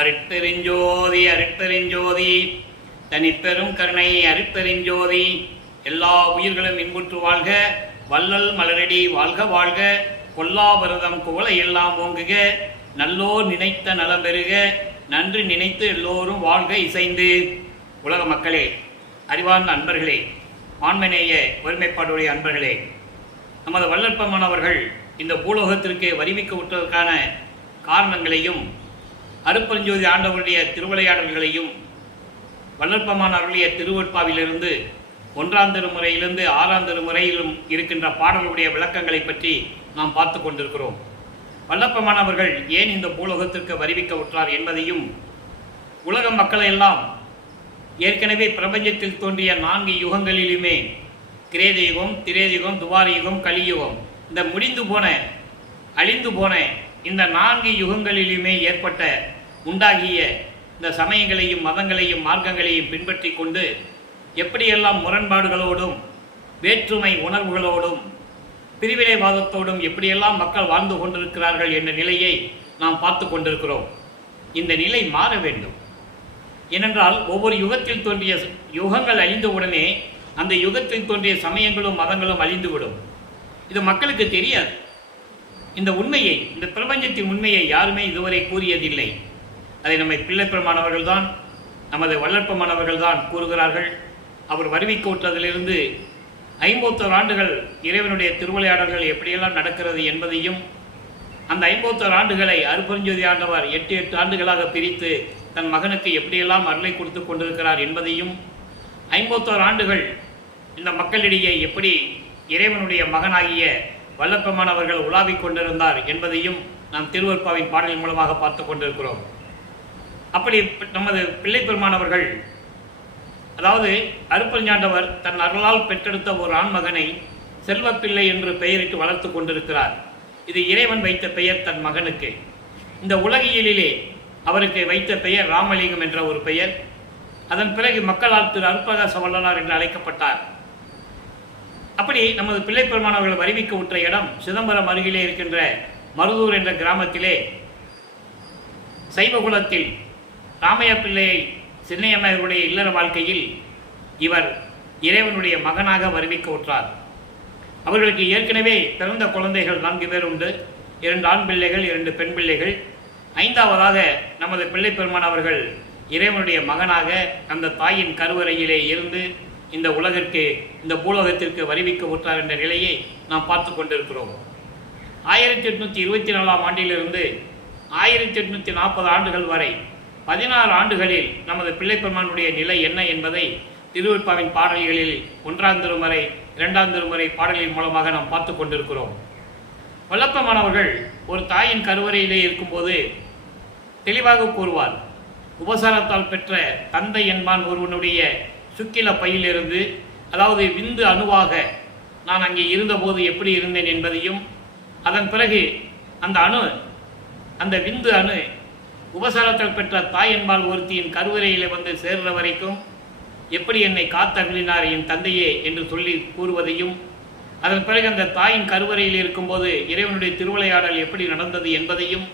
அருட்பெருஞ்சோதி அருட்பெருஞ்சோதி தனிப்பெரும் கருணை அருட்பெருஞ்சோதி. எல்லா உயிர்களும் இன்புற்று வாழ்க, வள்ளல் மலரடி வாழ்க வாழ்க, கொல்லாபரதம் குவளை எல்லாம் ஓங்குக, நல்லோர் நினைத்த நலம் பெறுக, நன்றி நினைத்து எல்லோரும் வாழ்க இசைந்து. உலக மக்களே, அறிவார்ந்த அன்பர்களே, ஆண்மநேய ஒருமைப்பாடுடைய அன்பர்களே, நமது வல்லற்பமானவர்கள் இந்த பூலோகத்திற்கு வருவிக்க விட்டதற்கான காரணங்களையும் அருட்பெருஞ்சோதி ஆண்டவருடைய திருவிளையாடல்களையும் வல்லற்பமான அருளிய திருவெட்பாவிலிருந்து 1ஆம் திருமுறையிலிருந்து 6ஆம் திருமுறையிலும் இருக்கின்ற பாடலுடைய விளக்கங்களை பற்றி நாம் பார்த்து கொண்டிருக்கிறோம். வல்லற்பமானவர்கள் ஏன் இந்த பூலோகத்திற்கு வருவிக்க விட்டார் என்பதையும், உலக மக்களையெல்லாம் ஏற்கனவே பிரபஞ்சத்தில் தோன்றிய 4 யுகங்களிலுமே கிரேத யுகம், திரேத யுகம், துவார யுகம், கலியுகம், இந்த முடிந்து போன அழிந்து போன இந்த 4 யுகங்களிலுமே ஏற்பட்ட உண்டாகிய இந்த சமயங்களையும் மதங்களையும் மார்க்கங்களையும் பின்பற்றி கொண்டு எப்படியெல்லாம் முரண்பாடுகளோடும் வேற்றுமை உணர்வுகளோடும் பிரிவினைவாதத்தோடும் எப்படியெல்லாம் மக்கள் வாழ்ந்து கொண்டிருக்கிறார்கள் என்ற நிலையை நாம் பார்த்து கொண்டிருக்கிறோம். இந்த நிலை மாற வேண்டும். ஏனென்றால் ஒவ்வொரு யுகத்தில் தோன்றிய யுகங்கள் அழிந்தவுடனே அந்த யுகத்தில் தோன்றிய சமயங்களும் மதங்களும் அழிந்துவிடும். இது மக்களுக்கு தெரியாது. இந்த உண்மையை, இந்த பிரபஞ்சத்தின் உண்மையை யாருமே இதுவரை கூறியதில்லை. அதை நம்மை பிள்ளைப்பெருமானவர்கள் தான், நமது வல்லற்பமானவர்கள் தான் கூறுகிறார்கள். அவர் வருவிக்க விட்டதிலிருந்து 51 ஆண்டுகள் இறைவனுடைய திருவிளையாடல்கள் எப்படியெல்லாம் நடக்கிறது என்பதையும், அந்த 51 ஆண்டுகளை அருட்பெருஞ்சோதி ஆண்டவர் 8 ஆண்டுகளாக பிரித்து தன் மகனுக்கு எப்படியெல்லாம் அருளை கொடுத்து கொண்டிருக்கிறார் என்பதையும், 51 ஆண்டுகள் இந்த மக்களிடையே எப்படி இறைவனுடைய மகனாகிய வல்லற்பமானவர்கள் உலாவிக் கொண்டிருந்தார் என்பதையும் நாம் திருவெட்பாவின் பாடலின் மூலமாக பார்த்து கொண்டிருக்கிறோம். அப்படி நமது பிள்ளைப்பெருமானவர்கள், அதாவது அருட்பெருஞ்சாண்டவர் தன் அருளால் பெற்றெடுத்த ஒரு ஆண்மகனை செல்வப்பிள்ளை என்று பெயரிட்டு வளர்த்து கொண்டிருக்கிறார். இது இறைவன் வைத்த பெயர் தன் மகனுக்கு. இந்த உலகியலிலே அவருக்கு வைத்த பெயர் ராமலிங்கம் என்ற ஒரு பெயர். அதன் பிறகு மக்களால் திரு அருட்பிரகாச வள்ளலார் என்று அழைக்கப்பட்டார். அப்படி நமது பிள்ளைப்பெருமானவர்கள் வருவிக்க விட்ட இடம் சிதம்பரம் அருகிலே இருக்கின்ற மருதூர் என்ற கிராமத்திலே சைவகுலத்தில் ராமையா பிள்ளையை சின்னையம்மையருடைய இல்லற வாழ்க்கையில் இவர் இறைவனுடைய மகனாக வருவிக்க விட்டார். அவர்களுக்கு ஏற்கனவே பிறந்த குழந்தைகள் 4 பேர் உண்டு. 2 ஆண் பிள்ளைகள், 2 பெண் பிள்ளைகள். 5ஆவதாக நமது பிள்ளைப்பெருமானவர்கள் இறைவனுடைய மகனாக அந்த தாயின் கருவறையிலே இருந்து இந்த உலகிற்கு, இந்த பூலோகத்திற்கு வருவிக்க விட்டார் என்ற நிலையை நாம் பார்த்து கொண்டிருக்கிறோம். 1824ஆம் ஆண்டிலிருந்து 1840 ஆண்டுகள் வரை 16 ஆண்டுகளில் நமது பிள்ளைப்பெருமானுடைய நிலை என்ன என்பதை திருவெட்பாவின் பாடல்களில் 1ஆம் திருமுறை, 2ஆம் திருமுறை பாடலின் மூலமாக நாம் பார்த்து கொண்டிருக்கிறோம். வல்லற்பமானவர்கள் ஒரு தாயின் கருவறையிலே இருக்கும்போது தெளிவாக கூறுவார். உபசாரத்தால் பெற்ற தந்தை என்பான் ஒருவனுடைய சுக்கில பையிலிருந்து, அதாவது விந்து அணுவாக நான் அங்கே இருந்தபோது எப்படி இருந்தேன் என்பதையும், அதன் பிறகு அந்த விந்து அணு உபசாரத்தால் பெற்ற தாய் என்பால் ஒருத்தியின் கருவறையில் வந்து சேர்ற வரைக்கும் எப்படி என்னை காத்தருளினார் என் தந்தையே என்று சொல்லி கூறுவதையும், அதன் பிறகு அந்த தாயின் கருவறையில் இருக்கும்போது இறைவனுடைய திருவிளையாடல் எப்படி நடந்தது என்பதையும்,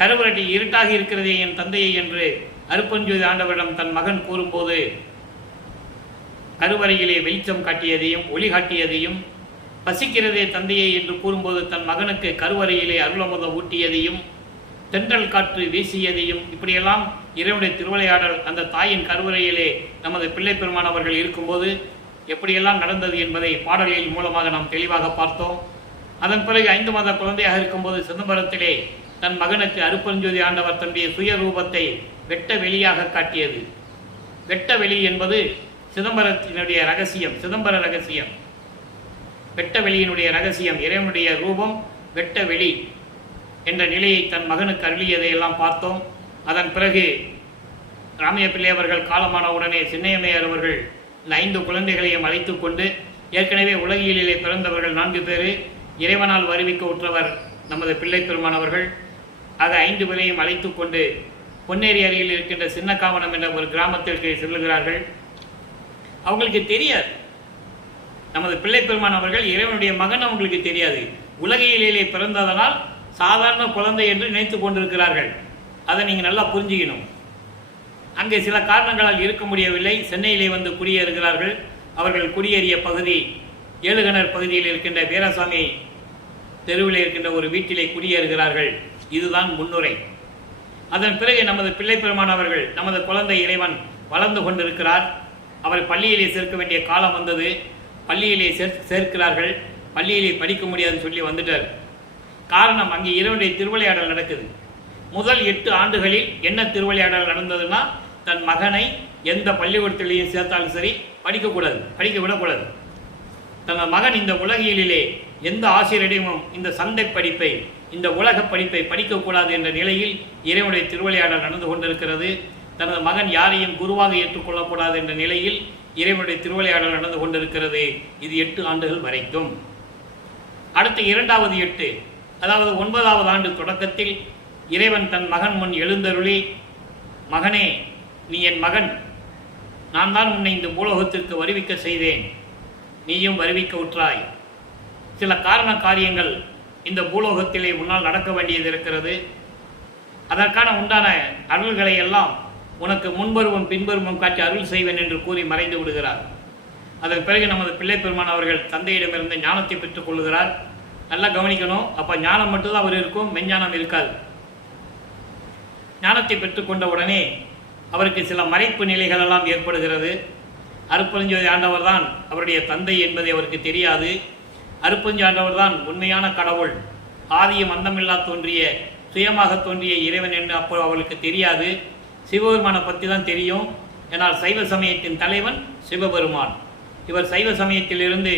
கருவறை இருட்டாக இருக்கிறதே என் தந்தையை என்று அருட்பெருஞ்சோதி ஆண்டவரிடம் தன் மகன் கூறும்போது கருவறையிலே வெளிச்சம் காட்டியதையும் ஒளி காட்டியதையும், பசிக்கிறதே தந்தையை என்று கூறும்போது தன் மகனுக்கு கருவறையிலே அருளமுதம் ஊட்டியதையும், தென்றல் காற்று வீசியதையும், இப்படியெல்லாம் இறைவனுடைய திருவிளையாடல் அந்த தாயின் கருவறையிலே நமது பிள்ளைப்பெருமானவர்கள் இருக்கும்போது எப்படியெல்லாம் நடந்தது என்பதை பாடல்களின் மூலமாக நாம் தெளிவாக பார்த்தோம். அதன் பிறகு 5 மாத குழந்தையாக இருக்கும்போது சிதம்பரத்திலே தன் மகனுக்கு அருட்பெருஞ்சோதி ஆண்டவர் தன்னுடைய சுய ரூபத்தை வெட்ட வெளியாக காட்டியது. வெட்ட வெளி என்பது சிதம்பரத்தினுடைய ரகசியம், சிதம்பர ரகசியம், வெட்ட வெளியினுடைய ரகசியம். இறைவனுடைய ரூபம் வெட்ட வெளி என்ற நிலையை தன் மகனுக்கு அருளியதையெல்லாம் பார்த்தோம். அதன் பிறகு ராமையா பிள்ளை அவர்கள் காலமான உடனே சின்னையம்மையார் அவர்கள் இந்த 5 குழந்தைகளையும் அழைத்து கொண்டு, ஏற்கனவே உலகியலிலே பிறந்தவர்கள் 4 பேர், இறைவனால் வருவிக்க உற்றவர் நமது பிள்ளைப்பெருமானவர்கள். ஆக 5 பேரையும் அழைத்து கொண்டு பொன்னேரி அருகில் இருக்கின்ற சின்னக்காவனம் என்ற ஒரு கிராமத்திற்கு செல்லுகிறார்கள். அவங்களுக்கு தெரியாது நமது பிள்ளைப்பெருமானவர்கள் இறைவனுடைய மகன், அவங்களுக்கு தெரியாது. உலகியலிலே பிறந்ததனால் சாதாரண குழந்தை என்று நினைத்து கொண்டிருக்கிறார்கள். அதை நீங்கள் நல்லா புரிஞ்சுக்கணும். அங்கே சில காரணங்களால் இருக்க முடியவில்லை. சென்னையிலே வந்து குடியேறுகிறார்கள். அவர்கள் குடியேறிய பகுதி ஏழுகணர் பகுதியில் இருக்கின்ற வீராசாமி தெருவில் இருக்கின்ற ஒரு வீட்டிலே குடியேறுகிறார்கள். இதுதான் முன்னுரை. அதன் பிறகு நமது பிள்ளை பெருமான் அவர்கள், நமது குழந்தை இறைவன் வளர்ந்து கொண்டிருக்கிறார். அவர் பள்ளியிலே சேர்க்க வேண்டிய காலம் வந்தது. பள்ளியிலே சேர்க்கிறார்கள். பள்ளியிலே படிக்க முடியாதுன்னு சொல்லி வந்துட்டார். காரணம், அங்கே இறைவனுடைய திருவிளையாடல் நடக்குது. முதல் 8 ஆண்டுகளில் என்ன திருவிளையாடல் நடந்ததுன்னா, தன் மகனை எந்த பள்ளிக்கூடத்திலையும் சேர்த்தாலும் சரி படிக்க விடக்கூடாது. தன் மகன் இந்த உலகியலிலே எந்த ஆசிரியரிடமும் இந்த சந்தை படிப்பை, இந்த உலக படிப்பை படிக்கக்கூடாது என்ற நிலையில் இறைவனுடைய திருவிளையாடல் நடந்து கொண்டிருக்கிறது. தனது மகன் யாரையும் குருவாக ஏற்றுக்கொள்ளக்கூடாது என்ற நிலையில் இறைவனுடைய திருவிளையாடல் நடந்து கொண்டிருக்கிறது. இது 8 ஆண்டுகள் வரைக்கும். அடுத்து 2வது 8, அதாவது 9வது ஆண்டு தொடக்கத்தில் இறைவன் தன் மகன் முன் எழுந்தருளி, மகனே, நீ என் மகன், நான் தான் உன்னை இந்த பூலோகத்திற்கு வருவிக்க செய்தேன், நீயும் வருவிக்க உற்றாய். சில காரண காரியங்கள் இந்த பூலோகத்திலே முன்னால் நடக்க வேண்டியது இருக்கிறது. அதற்கான உண்டான அருள்களை எல்லாம் உனக்கு முன்பருவம் பின்பருவம் காட்டி அருள் செய்வேன் என்று கூறி மறைந்து விடுகிறார். அதன் பிறகு நமது பிள்ளை பெருமான் அவர்கள் தந்தையிடமிருந்து ஞானத்தை பெற்றுக் கொள்கிறார். நல்லா கவனிக்கணும். அப்போ ஞானம் மட்டும்தான் அவர் இருக்கும், மெஞ்ஞானம் இருக்காது. ஞானத்தை பெற்றுக்கொண்ட உடனே அவருக்கு சில மறைப்பு நிலைகள் எல்லாம் ஏற்படுகிறது. அருட்பெருஞ்சோதி ஆண்டவர் தான் அவருடைய தந்தை என்பதை அவருக்கு தெரியாது. அருட்பெருஞ்சோதி ஆண்டவர் தான் உண்மையான கடவுள், ஆதியும் அந்தமில்லா தோன்றிய சுயமாக தோன்றிய இறைவன் என்று அப்போ அவளுக்கு தெரியாது. சிவபெருமானை பற்றி தான் தெரியும். ஏனால் சைவ சமயத்தின் தலைவன் சிவபெருமான். இவர் சைவ சமயத்திலிருந்து,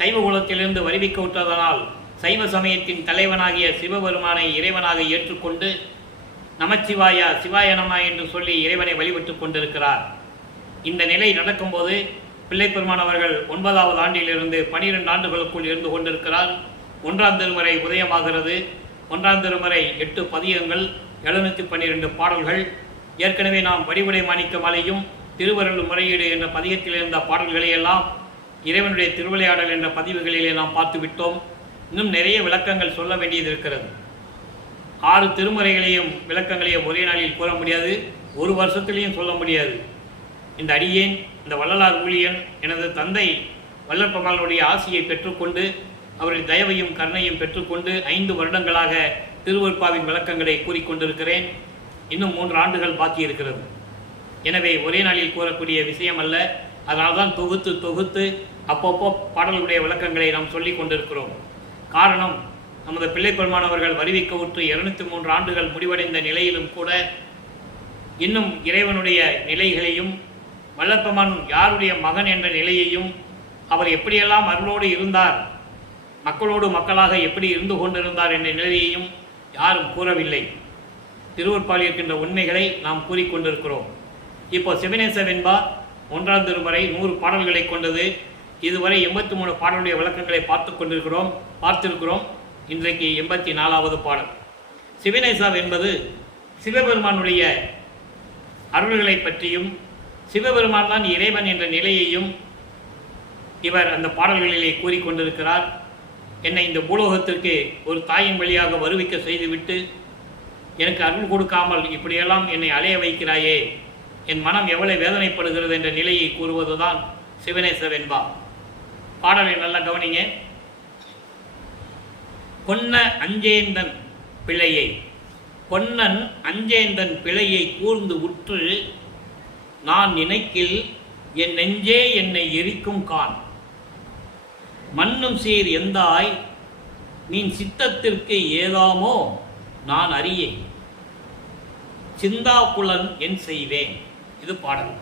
சைவ குலத்திலிருந்து வருவிக்க விட்டதனால் சைவ சமயத்தின் தலைவனாகிய சிவபெருமானை இறைவனாக ஏற்றுக்கொண்டு நமச்சிவாயா சிவாய நம என்று சொல்லி இறைவனை வழிபட்டு கொண்டிருக்கிறார். இந்த நிலை நடக்கும்போது பிள்ளை பெருமான் அவர்கள் 9வது ஆண்டிலிருந்து 12 ஆண்டுகளுக்குள் இருந்து கொண்டிருக்கிறார். 1ஆம் திருமுறை உதயமாகிறது. 1ஆம் திருமுறை 8 பதிகங்கள், 712 பாடல்கள். ஏற்கனவே நாம் வடிவுடை மாணிக்க மலையும் திருவருள் முறையீடு என்ற பதிகத்தில் இருந்த பாடல்களை எல்லாம் இறைவனுடைய திருவிளையாடல் என்ற பதிவுகளிலே நாம் பார்த்துவிட்டோம். இன்னும் நிறைய விளக்கங்கள் சொல்ல வேண்டியது இருக்கிறது. 6 திருமுறைகளையும் விளக்கங்களையும் ஒரே நாளில் கூற முடியாது, ஒரு வருஷத்திலையும் சொல்ல முடியாது. இந்த அடியேன், இந்த வள்ளலார் ஊழியன், எனது தந்தை வல்லற்பெருமானுடைய ஆசியை பெற்றுக்கொண்டு, அவருடைய தயவையும் கருணையும் பெற்றுக்கொண்டு 5 வருடங்களாக திருவருட்பாவின் விளக்கங்களை கூறிக்கொண்டிருக்கிறேன். இன்னும் 3 ஆண்டுகள் பாக்கி இருக்கிறது. எனவே ஒரே நாளில் கூறக்கூடிய விஷயம் அல்ல. அதனால்தான் தொகுத்து தொகுத்து அப்பப்போ பாடல்களுடைய விளக்கங்களை நாம் சொல்லி கொண்டிருக்கிறோம். காரணம், நமது பிள்ளை பெருமானவர்கள் வருவிக்க உற்று 203 ஆண்டுகள் முடிவடைந்த நிலையிலும் கூட இன்னும் இறைவனுடைய நிலைகளையும், வல்லற்பெருமான் யாருடைய மகன் என்ற நிலையையும், அவர் எப்படியெல்லாம் அருளோடு இருந்தார், மக்களோடு மக்களாக எப்படி இருந்து கொண்டிருந்தார் என்ற நிலையையும் யாரும் கூறவில்லை. திருவருட்பால் இருக்கின்ற உண்மைகளை நாம் கூறிக்கொண்டிருக்கிறோம். இப்போ சிவநேச வெண்பா 1ஆம் திருமுறை 100 பாடல்களை கொண்டது. இதுவரை 83 பாடலுடைய விளக்கங்களை பார்த்திருக்கிறோம். இன்றைக்கு 84வது பாடல். சிவநேசா என்பது சிவபெருமானுடைய அருள்களை பற்றியும், சிவபெருமான் தான் இறைவன் என்ற நிலையையும் இவர் அந்த பாடல்களிலே கூறிக்கொண்டிருக்கிறார். என்னை இந்த பூலோகத்திற்கு ஒரு தாயின் வழியாக வருவிக்க செய்துவிட்டு எனக்கு அருள் கொடுக்காமல் இப்படியெல்லாம் என்னை அலைய வைக்கிறாயே, என் மனம் எவ்வளவு வேதனைப்படுகிறது என்ற நிலையை கூறுவதுதான் சிவநேச வெண்பா. பாடலை நல்லா கவனிங்க. கொன்ன அஞ்சேந்தன் பிழையை, கொன்னன் அஞ்சேந்தன் பிழையை கூர்ந்து உற்று நான் நினைக்கில் என் நெஞ்சே என்னை எரிக்கும் கான், மண்ணும் சீர் எந்தாய் நீன் சித்தத்திற்கு ஏதாமோ நான் அறியேன், சிந்தாப்புலன் என் செய்வேன். இது பாடல்.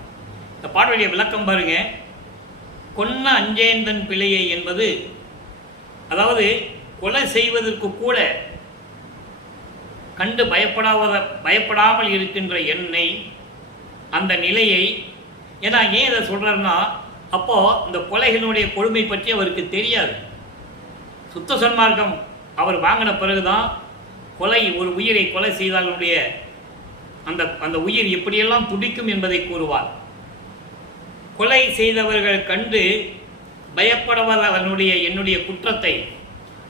இந்த பாடலுடைய விளக்கம் பாருங்க. கொன்ன அஞ்சேந்தன் பிழையை என்பது, அதாவது கொலை செய்வதற்கு கூட கண்டு பயப்படாமல் இருக்கின்ற என்னை, அந்த நிலையை, ஏன்னா ஏன் இதை சொல்றாருன்னா, அப்போ இந்த கொலைகளுடைய கொடுமை பற்றி அவருக்கு தெரியாது. சுத்த சன்மார்க்கம் அவர் வாங்கின பிறகுதான் கொலை, ஒரு உயிரை கொலை செய்தாலுடைய அந்த உயிர் எப்படியெல்லாம் துடிக்கும் என்பதை கூறுவார். கொலை செய்தவர்கள் கண்டு பயப்படுவதனுடைய என்னுடைய குற்றத்தை,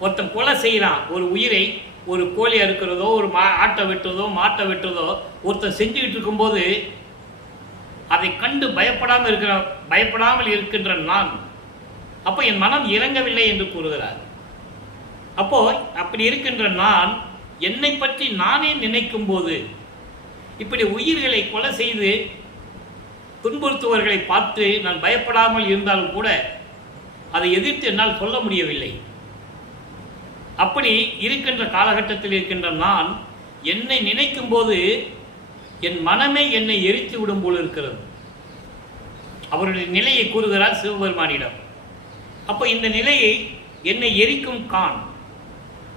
ஒருத்தன் கொலை செய்கிறான், ஒரு உயிரை ஒரு கோழி அறுக்கிறதோ, ஒரு ஆட்டை வெட்டுறதோ, மாட்டை வெட்டுறதோ ஒருத்தர் செஞ்சுக்கிட்டு இருக்கும்போது அதை கண்டு பயப்படாமல் இருக்கின்ற நான், அப்போ என் மனம் இறங்கவில்லை என்று கூறுகிறார். அப்போ அப்படி இருக்கின்ற நான் என்னை பற்றி நானே நினைக்கும் போது, இப்படி உயிர்களை கொலை செய்து துன்புறுத்துவர்களை பார்த்து நான் பயப்படாமல் இருந்தாலும் கூட அதை எதிர்த்து என்னால் சொல்ல முடியவில்லை. அப்படி இருக்கின்ற காலகட்டத்தில் இருக்கின்ற நான் என்னை நினைக்கும் போது என் மனமே என்னை எரித்து விடும் போல் இருக்கிறது. அவருடைய நிலையை கூறுகிறார் சிவபெருமானிடம். அப்போ இந்த நிலையை என்னை எரிக்கும் கான்,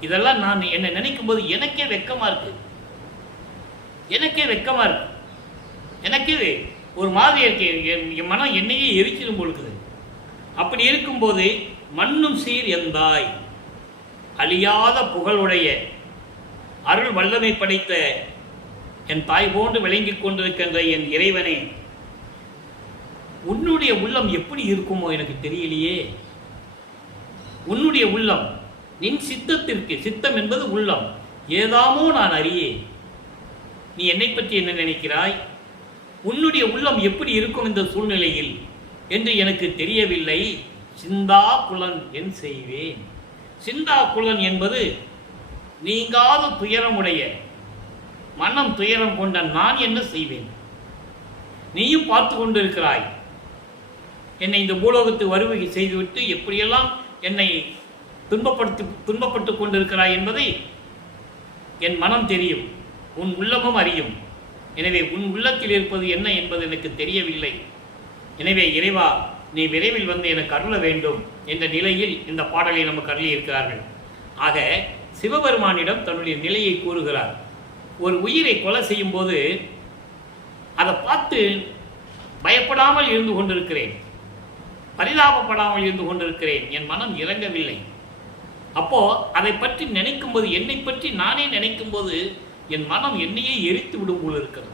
இதெல்லாம் நான் என்னை நினைக்கும் போது எனக்கே வெக்கமா இருக்கு, எனக்கே ஒரு மாதிரி இருக்கு. என் மனம் என்னையே எரிச்சிடும் போல் இருக்குது. அப்படி இருக்கும்போது மண்ணும் சீர் எந்தாய், அழியாத புகழுடைய அருள் வல்லமை படைத்த என் தாய் போன்று விளங்கிக் கொண்டிருக்கின்ற என் இறைவனே, உன்னுடைய உள்ளம் எப்படி இருக்குமோ எனக்கு தெரியலையே. உன்னுடைய உள்ளம் நின் சித்தத்திற்கு, சித்தம் என்பது உள்ளம், ஏதாமோ நான் அறியேன். நீ என்னை பற்றி என்ன நினைக்கிறாய்? உன்னுடைய உள்ளம் எப்படி இருக்கும் இந்த சூழ்நிலையில் என்று எனக்கு தெரியவில்லை. சிந்தா குலன் என் செய்வேன். சிந்தா குலன் என்பது நீங்காத துயரமுடைய மனம் துயரம் கொண்ட நான் என்ன செய்வேன்? நீயும் பார்த்து கொண்டிருக்கிறாய். என்னை இந்த பூலோகத்து வருகை செய்துவிட்டு எப்படியெல்லாம் என்னை துன்பப்பட்டு கொண்டிருக்கிறாய் என்பதை என் மனம் தெரியும், உன் உள்ளமும் அறியும். எனவே உன் உள்ளத்தில் இருப்பது என்ன என்பது எனக்கு தெரியவில்லை. எனவே இறைவா, நீ விரைவில் வந்து எனக்கு அருள வேண்டும் என்ற நிலையில் இந்த பாடலை நமக்கு அருளி இருக்கிறார்கள். ஆக சிவபெருமானிடம் தன்னுடைய நிலையை கூறுகிறார். ஒரு உயிரை கொலை செய்யும் போது அதை பார்த்து பயப்படாமல் இருந்து கொண்டிருக்கிறேன், பரிதாபப்படாமல் இருந்து கொண்டிருக்கிறேன், என் மனம் இறங்கவில்லை. அப்போ அதை பற்றி நினைக்கும் போது, என்னை பற்றி நானே நினைக்கும் போது என் மனம் என்னையே எரித்து விடும் போல் இருக்கிறது.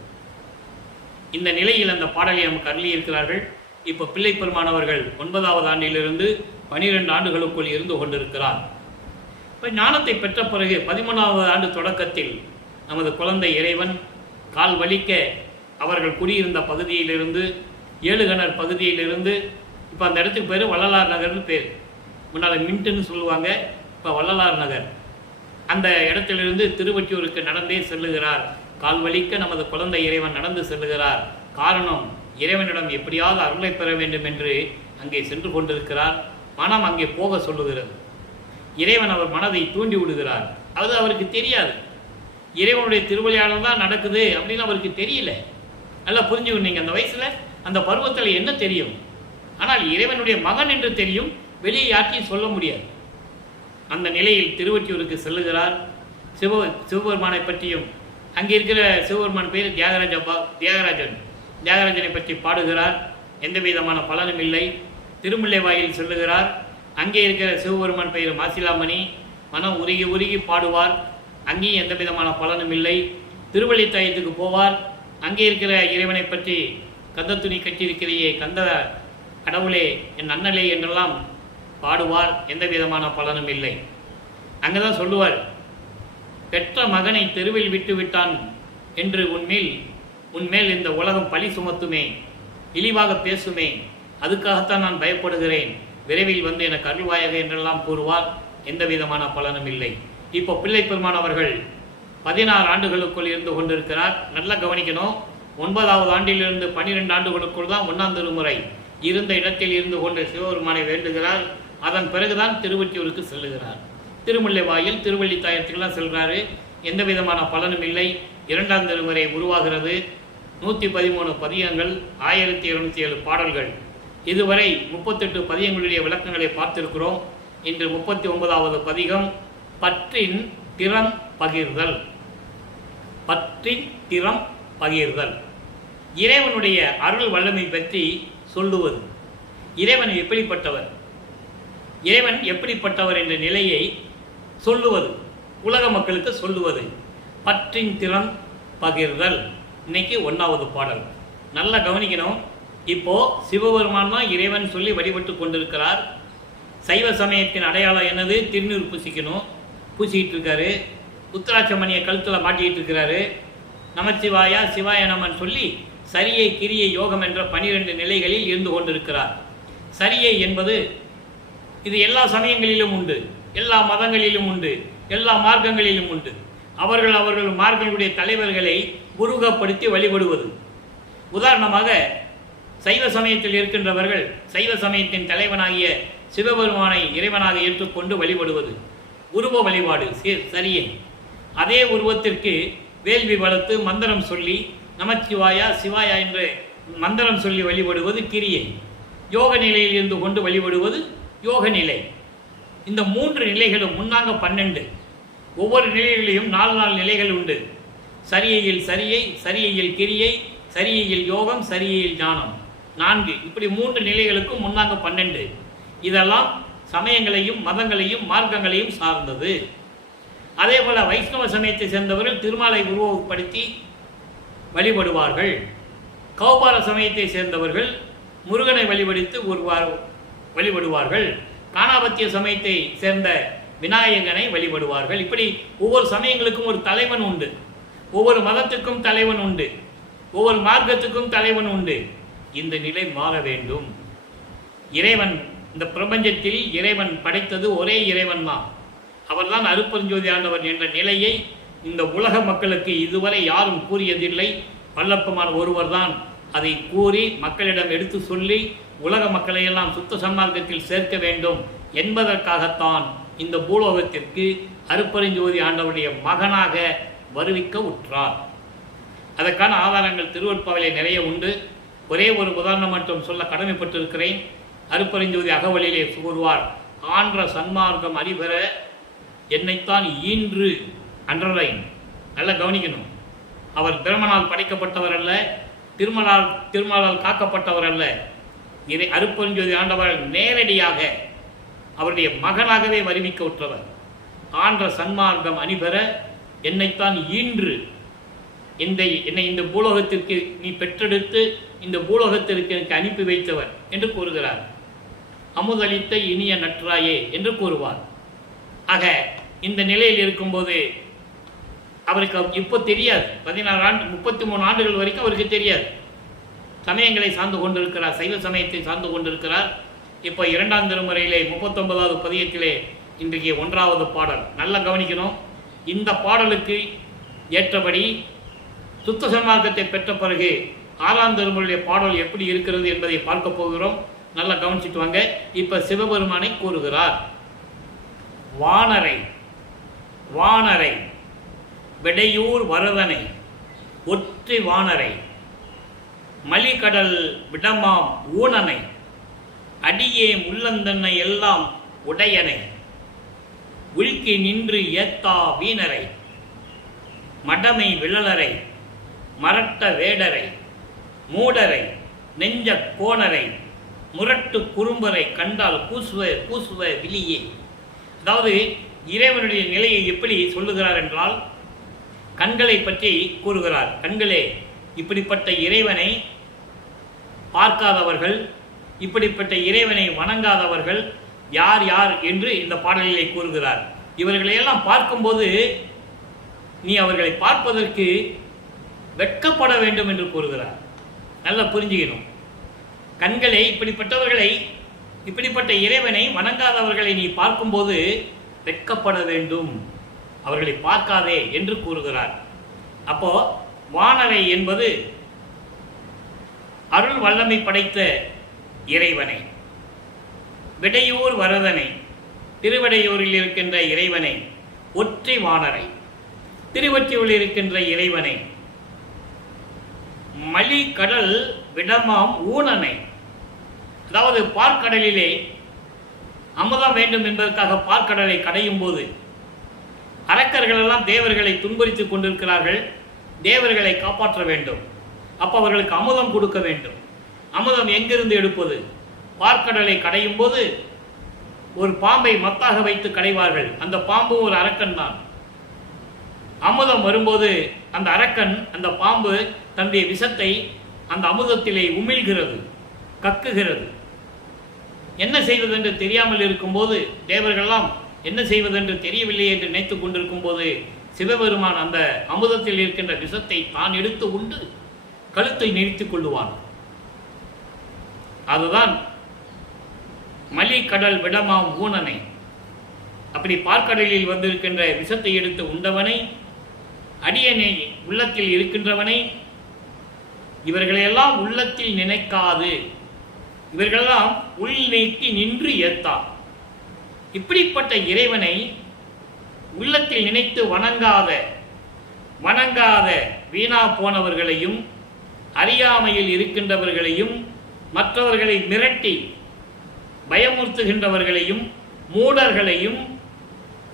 இந்த நிலையில் அந்த பாடலை நமக்கு அருளி இருக்கிறார்கள். இப்போ பிள்ளை பெருமானவர்கள் 9வது ஆண்டிலிருந்து 12 ஆண்டுகளுக்குள் இருந்து கொண்டிருக்கிறார். இப்போ ஞானத்தை பெற்ற பிறகு 13வது ஆண்டு தொடக்கத்தில் நமது குழந்தை இறைவன் கால் வலிக்க அவர்கள் குடியிருந்த பகுதியிலிருந்து, ஏழுகணர் பகுதியிலிருந்து, இப்போ அந்த இடத்துக்கு பேர் வள்ளலார் நகர்னு பேர். முன்னால் மின்ட்டுன்னு சொல்லுவாங்க, இப்போ வள்ளலார் நகர். அந்த இடத்திலிருந்து திருவொற்றியூருக்கு நடந்தே செல்லுகிறார். கால் வலிக்க நமது குழந்தை இறைவன் நடந்து செல்லுகிறார். காரணம், இறைவனிடம் எப்படியாவது அருளை பெற வேண்டும் என்று அங்கே சென்று கொண்டிருக்கிறார். மனம் அங்கே போக சொல்லுகிறது. இறைவன் அவர் மனதை தூண்டி விடுகிறார். அது அவருக்கு தெரியாது. இறைவனுடைய திருவிளையாடல் தான் நடக்குது அப்படின்னு அவருக்கு தெரியல. நல்லா புரிஞ்சுக்கணும். அந்த வயசில் அந்த பருவத்தில் என்ன தெரியும்? ஆனால் இறைவனுடைய மகன் என்று தெரியும், வெளியே யார்ட்டையும் சொல்ல முடியாது. அந்த நிலையில் திருவொற்றியூருக்கு செல்லுகிறார். சிவபெருமானை பற்றியும், அங்கே இருக்கிற சிவபெருமான் பேர் தியாகராஜனை பற்றி பாடுகிறார். எந்த விதமான பலனும் இல்லை. திருமுல்லைவாயில் செல்லுகிறார். அங்கே இருக்கிற சிவபெருமான் பெயர் மாசிலாமணி. மனம் உருகி உருகி பாடுவார். அங்கேயும் எந்த விதமான பலனும் இல்லை. திருவள்ளித்தாயத்துக்கு போவார். அங்கே இருக்கிற இறைவனை பற்றி கந்த துணி கட்டியிருக்கிறையே, கந்த கடவுளே, என் அண்ணலே என்றெல்லாம் பாடுவார். எந்த விதமான பலனும் இல்லை. அங்கே தான் சொல்லுவார், பெற்ற மகனை தெருவில் விட்டு விட்டான் என்று உன்மேல் இந்த உலகம் பழி சுமத்துமே, இழிவாக பேசுமே, அதுக்காகத்தான் நான் பயப்படுகிறேன், விரைவில் வந்து எனக்கு அருள்வாயாக என்றெல்லாம் கூறுவார். எந்த விதமான பலனும் இல்லை. இப்போ பிள்ளை பெருமான் அவர்கள் 16 ஆண்டுகளுக்குள் இருந்து கொண்டிருக்கிறார். நல்லா கவனிக்கணும். 9வது ஆண்டிலிருந்து 12 ஆண்டுகளுக்குள் தான் 1ஆம் திருமுறை இருந்த இடத்தில் இருந்து கொண்டு சிவபெருமானை வேண்டுகிறார். அதன் பிறகுதான் திருவொற்றியூருக்கு செல்லுகிறார். திருமுல்லைவாயில், திருவள்ளித்தாயத்துக்கெல்லாம் செல்கிறாரு. எந்த விதமான பலனும் இல்லை. 2ஆம் திருமுறை உருவாகிறது. 113 பதியங்கள், 1207 பாடல்கள். இதுவரை 38 பதியங்களுடைய விளக்கங்களை பார்த்திருக்கிறோம். இன்று 39வது பதிகம், பற்றின் திறம் பகிர்தல். பற்றின் திறம் பகிர்தல், இறைவனுடைய அருள் வல்லமை பற்றி சொல்லுவது. இறைவன் எப்படிப்பட்டவர், இறைவன் எப்படிப்பட்டவர் என்ற நிலையை சொல்லுவது, உலக மக்களுக்கு சொல்லுவது. பற்றின் திறம் பகிர்தல். இன்னைக்கு 1வது பாடல். நல்லா கவனிக்கணும். இப்போ சிவபெருமான் தான் இறைவன் சொல்லி வழிபட்டு கொண்டிருக்கிறார். சைவ சமயத்தின் அடையாளம் என்னது? திருநீர் பூசிக்கணும். பூசிக்கிட்டு இருக்காரு. உத்தராட்சமணியை கழுத்தில் மாட்டிக்கிட்டு இருக்கிறாரு. நமச்சிவாயா சிவாய நமன் சொல்லி சரியை கிரியை யோகம் என்ற 12 நிலைகளில் இருந்து கொண்டிருக்கிறார். சரியை என்பது இது எல்லா சமயங்களிலும் உண்டு, எல்லா மதங்களிலும் உண்டு, எல்லா மார்க்கங்களிலும் உண்டு. அவர்கள் மார்க்கங்களுடைய தலைவர்களை உருவகப்படுத்தி வழிபடுவது. உதாரணமாக சைவ சமயத்தில் இருக்கின்றவர்கள் சைவ சமயத்தின் தலைவனாகிய சிவபெருமானை இறைவனாக ஏற்றுக்கொண்டு வழிபடுவது உருவ வழிபாடு சரியை. அதே உருவத்திற்கு வேள்வி வளர்த்து மந்திரம் சொல்லி நமச்சிவாயா சிவாயா என்று மந்திரம் சொல்லி வழிபடுவது கிரியை. யோக நிலையில் இருந்து கொண்டு வழிபடுவது யோக நிலை. இந்த 3 நிலைகளும் முன்னாங்க 12. ஒவ்வொரு நிலைகளிலும் 4 நிலைகள் உண்டு. சரியையில் சரியை, சரியையில் கிரியை, சரியையில் யோகம், சரியையில் ஞானம் 4. இப்படி 3 நிலைகளுக்கும் முன்னாங்க 12. இதெல்லாம் சமயங்களையும் மதங்களையும் மார்க்கங்களையும் சார்ந்தது. அதே போல வைஷ்ணவ சமயத்தை சேர்ந்தவர்கள் திருமாலை உருவப்படுத்தி வழிபடுவார்கள். கௌபார சமயத்தை சேர்ந்தவர்கள் முருகனை வழிபடுவார்கள். காணாபத்திய சமயத்தை சேர்ந்த விநாயகனை வழிபடுவார்கள். இப்படி ஒவ்வொரு சமயங்களுக்கும் ஒரு தலைவன் உண்டு, ஒவ்வொரு மதத்துக்கும் தலைவன் உண்டு, ஒவ்வொரு மார்க்கத்துக்கும் தலைவன் உண்டு. இந்த நிலை மாற வேண்டும். இறைவன் இந்த பிரபஞ்சத்தில் இறைவன் படைத்தது ஒரே இறைவன் தான். அவர்தான் அருட்பெருஞ்சோதி ஆண்டவர் என்ற நிலையை இந்த உலக மக்களுக்கு இதுவரை யாரும் கூறியதில்லை. வல்லப்பமான ஒருவர் தான் அதை கூறி மக்களிடம் எடுத்து சொல்லி உலக மக்களையெல்லாம் சுத்த சன்மார்க்கத்தில் சேர்க்க வேண்டும் என்பதற்காகத்தான் இந்த பூலோகத்திற்கு அருட்பெருஞ்சோதி ஆண்டவருடைய மகனாக வருவிக்க உற்றார். அதற்கான ஆதாரங்கள் திருவருட்பாவிலே நிறைய உண்டு. ஒரே ஒரு உதாரணம் மட்டும் சொல்ல கடமைப்பட்டிருக்கிறேன். அருட்பெருஞ்சோதி அகவலிலே கூறுவார், ஆன்ற சன்மார்க்கம் அறிபெற என்னைத்தான் ஈன்று அன்றரை. நல்லா கவனிக்கணும். அவர் பிரமனால் படைக்கப்பட்டவர் அல்ல, திருமலால் காக்கப்பட்டவர் அல்ல. இதை அருட்பெருஞ்சோதி ஆண்டவர் நேரடியாக அவருடைய மகனாகவே வருவிக்க உற்றவர். ஆன்ற சன்மார்க்கம் அணிபெற என்னைத்தான் ஈன்று என்னை இந்த பூலோகத்திற்கு நீ பெற்றெடுத்து இந்த பூலோகத்திற்கு எனக்கு அனுப்பி வைத்தவர் என்று கூறுகிறார். அமுதளித்த இனிய நற்றாயே என்று கூறுவார். ஆக இந்த நிலையில் இருக்கும்போது அவருக்கு இப்போ தெரியாது. 33 ஆண்டுகள் வரைக்கும் அவருக்கு தெரியாது. சமயங்களை சார்ந்து கொண்டிருக்கிறார், சைவ சமயத்தை சார்ந்து கொண்டிருக்கிறார். இப்போ 2ஆம் திருமுறையிலே 39வது பதியத்திலே இன்றைக்கு 1வது பாடல். நல்லா கவனிக்கணும். இந்த பாடலுக்கு ஏற்றபடி சுத்த சன்மார்க்கத்தை பெற்ற பிறகு 6ஆம் திருமுறையிலே பாடல் எப்படி இருக்கிறது என்பதை பார்க்க போகிறோம். நல்லா கவனிச்சுட்டு வாங்க. இப்போ சிவபெருமானை கூறுகிறார். வானரை வானரை விடையூர் வரதனை ஒற்றி வானரை மலிகடல் விடமாம் ஊனனை அடியே முள்ளந்தன்னை எல்லாம் உடையனை உள்கி நின்று ஏத்தா வீணரை மடமை விழலரை மரட்ட வேடரை மூடரை நெஞ்ச கோணரை முரட்டு குறும்பரை கண்டால் பூசுவ விழியே. அதாவது இறைவனுடைய நிலையை எப்படி சொல்லுகிறார் என்றால் கண்களை பற்றி கூறுகிறார். கண்களே, இப்படிப்பட்ட இறைவனை பார்க்காதவர்கள், இப்படிப்பட்ட இறைவனை வணங்காதவர்கள் யார் யார் என்று இந்த பாடலிலே கூறுகிறார். இவர்களையெல்லாம் பார்க்கும்போது நீ அவர்களை பார்ப்பதற்கு வெட்கப்பட வேண்டும் என்று கூறுகிறார். நல்லா புரிஞ்சுக்கணும். கண்களை இப்படிப்பட்டவர்களை, இப்படிப்பட்ட இறைவனை வணங்காதவர்களை நீ பார்க்கும்போது வெட்கப்பட வேண்டும், அவர்களை பார்க்காதே என்று கூறுகிறார். அப்போ வானரை என்பது அருள் வல்லமை படைத்த இறைவனை, விடையூர் வரதனை திருவிடையூரில் இருக்கின்ற இறைவனை, ஒற்றை வானரை திருவொற்றியூரில் இருக்கின்ற இறைவனை, மலி கடல் விடமாம் ஊனனை, அதாவது பார்க்கடலிலே அமுதம் வேண்டும் என்பதற்காக பார்க்கடலை கடையும் போது அரக்கர்கள் எல்லாம் தேவர்களை துன்புறுத்திக் கொண்டிருக்கிறார்கள். தேவர்களை காப்பாற்ற வேண்டும். அப்போ அவர்களுக்கு அமுதம் கொடுக்க வேண்டும். அமுதம் எங்கிருந்து எடுப்பது? பார்க்கடலை கடையும் போது ஒரு பாம்பை மத்தாக வைத்து கடைவார்கள். அந்த பாம்பு ஒரு அரக்கன் தான். அமுதம் வரும்போது அந்த அரக்கன், அந்த பாம்பு தன்னுடைய விஷத்தை அந்த அமுதத்திலே உமிழ்கிறது, கக்குகிறது. என்ன செய்வதென்று தெரியாமல் இருக்கும்போது, தேவர்களெல்லாம் என்ன செய்வதென்று தெரியவில்லை என்று நினைத்து கொண்டிருக்கும் போது சிவபெருமான் அந்த அமுதத்தில் இருக்கின்ற விஷத்தை தான் எடுத்து உண்டு கழுத்தை நெரித்துக் கொள்ளுவான். அதுதான் மலிகடல் விடமாம் ஊனனை. அப்படி பார்க்கடலில் வந்திருக்கின்ற விஷத்தை எடுத்து உண்டவனை, அடியனை உள்ளத்தில் இருக்கின்றவனை, இவர்களெல்லாம் உள்ளத்தில் நினைக்காது, இவர்களெல்லாம் உள் நீக்கி நின்று ஏத்தா. இப்படிப்பட்ட இறைவனை உள்ளத்தில் நினைத்து வணங்காத வீணா போனவர்களையும், அறியாமையில் இருக்கின்றவர்களையும், மற்றவர்களை மிரட்டி பயமுறுத்துகின்றவர்களையும், மூடர்களையும்,